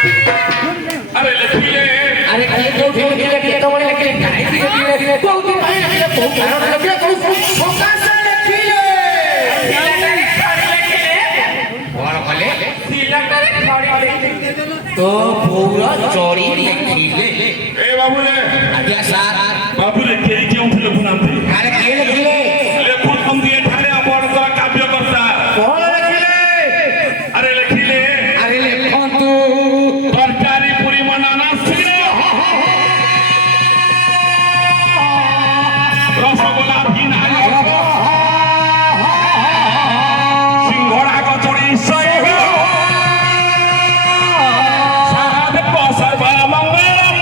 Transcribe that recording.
अरे लिखिले अरे खाली तो लिखिले केतବେଳେ लिखिले କାହିଁକି लिखिले କୋଉଠି ପାଇଁ लिखिले କୋଉ କାରଣ लिखिले କୋଉ ସକାଶ लिखिले କଣ କଲେ ସିଲାଟାରେ ଖଡ଼ି लिखिले तो पूरा चोरी लिखिले ए बाबूले आज्ञा सार बाबूले केई केउठले बुनांती अरे के लिखिले लेखुन हम दिए ठाले आपण द्वारा काव्य करता कौन लिखिले अरे लिखिले अरे लिखन तू तरकारी पूरी बनाना सिरे रसगोला ভিনা সিংহড়া কচুরি সয় সারাদ সর্বমঙ্গলম